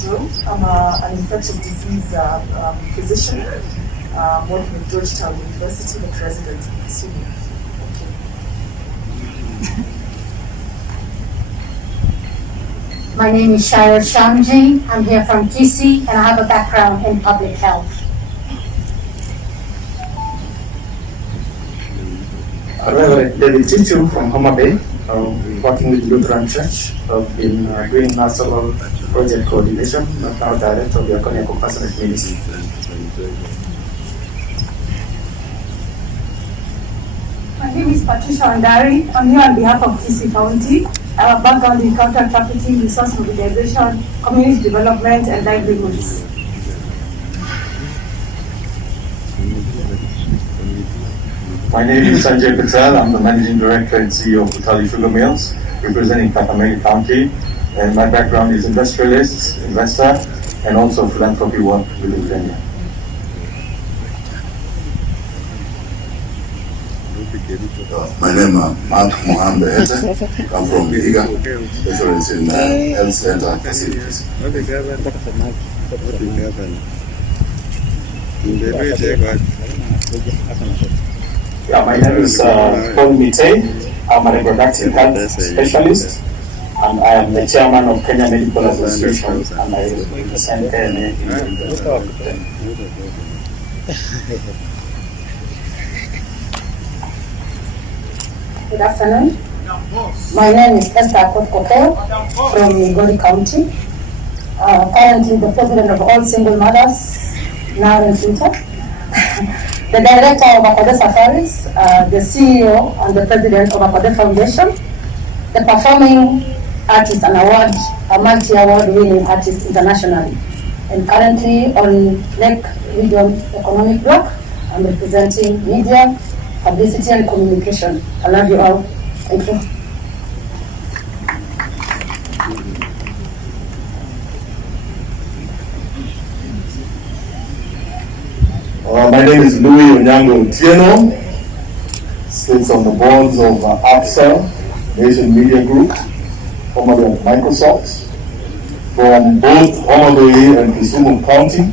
Joe. I'm an infectious disease physician working at Georgetown University, the president of Kisumu. My name is Shara Shamji. I'm here from Kisii and I have a background in public health. Reverend David Chichu from Homa Bay, working with Lutheran Church. I've been doing national project coordination. I'm now director of the Akothee Compassionate Ministry. My name is Patricia Wandari. I'm here on behalf of Kisii County. I have a background in counter trafficking, resource mobilization, community development, and livelihoods. My name is Sanjay Patel. I'm the Managing Director and CEO of Akothee Sugar Mills, representing Kakamega County. And my background is industrialist, investor, and also philanthropy work within Kenya. My name is Mark Mohammed. I'm from Vihiga, specialist in health center facilities. Yeah, my name is Paul Mitei. I'm a reproductive health specialist, and I am the chairman of Kenya Medical Association, and I represent KNA. Good afternoon. My name is Esther Akothee from Migori County. Currently the president of all single mothers, now in future. The director of Akothee Safaris, the CEO and the president of Akothee Foundation, the performing artist and award, a multi-award winning artist internationally. And currently on Lake Region Economic Bloc, I'm representing media, publicity and communication. I love you all. Thank you. My name is Louis Onyango Tieno, sits on the boards of APSA, Nation Media Group, formerly of Microsoft, from both Homa Bay and Kisumu County.